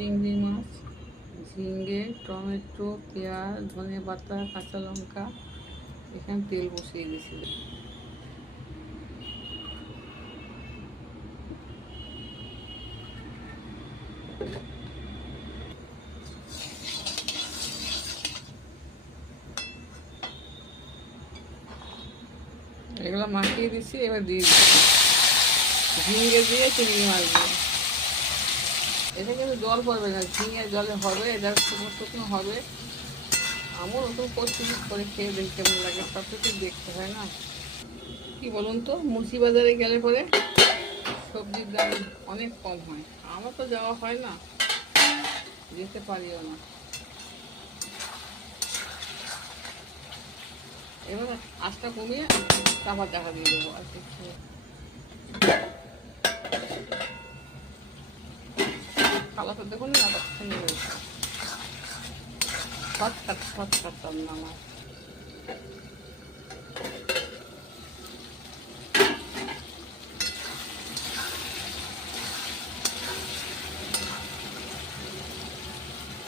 চিংড়ি মাছ, ঝিঙে, টমেটো, পেঁয়াজ, ধনেপাতা, কাঁচা লঙ্কা, এখানে তেল বসিয়ে গেছিল। এগুলো মাখিয়ে দিচ্ছি, এবার দিয়ে দিচ্ছি ঝিঙে দিয়ে চিংড়ি মাছ দিয়ে। এটা কিন্তু জল পড়বে না, ঝিঙে জলে হবে, এটা শুকনো শুকনো হবে। আমার নতুন করছি, করে খেয়ে দেখি কেমন লাগে, সব কিছু দেখতে হয় না। কি বলুন তো, মুন্সিবাজারে গেলে পরে সবজির দাম অনেক কম হয়। আমার তো যাওয়া হয় না, যেতে পারিও না। এবার আঁচটা কমিয়ে চাপা দেখা দিয়ে দেবো আর কিছু। কালারটা দেখুন না, সুন্দর হয়েছে। শর্টকাট রান্না আমার।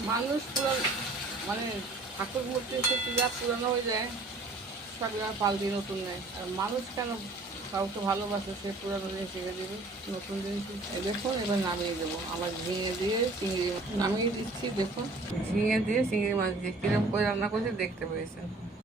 মানুষ পুরো মানে ঠাকুর মূর্তি সত্যি যা পুরানো হয়ে যায়, সব পাল্টে নতুন নেয়। আর মানুষ কেন কাউকে ভালোবাসে, সে পুরানো জিনিস রেখে দেবে, নতুন জিনিস। দেখুন এবার নামিয়ে দেবো আমার ঝিঙে দিয়ে চিংড়ি মাছ নামিয়ে দিচ্ছি। দেখুন ঝিঙে দিয়ে চিংড়ি মাছ দিয়ে কীরকম করে রান্না করছে দেখতে পেয়েছেন।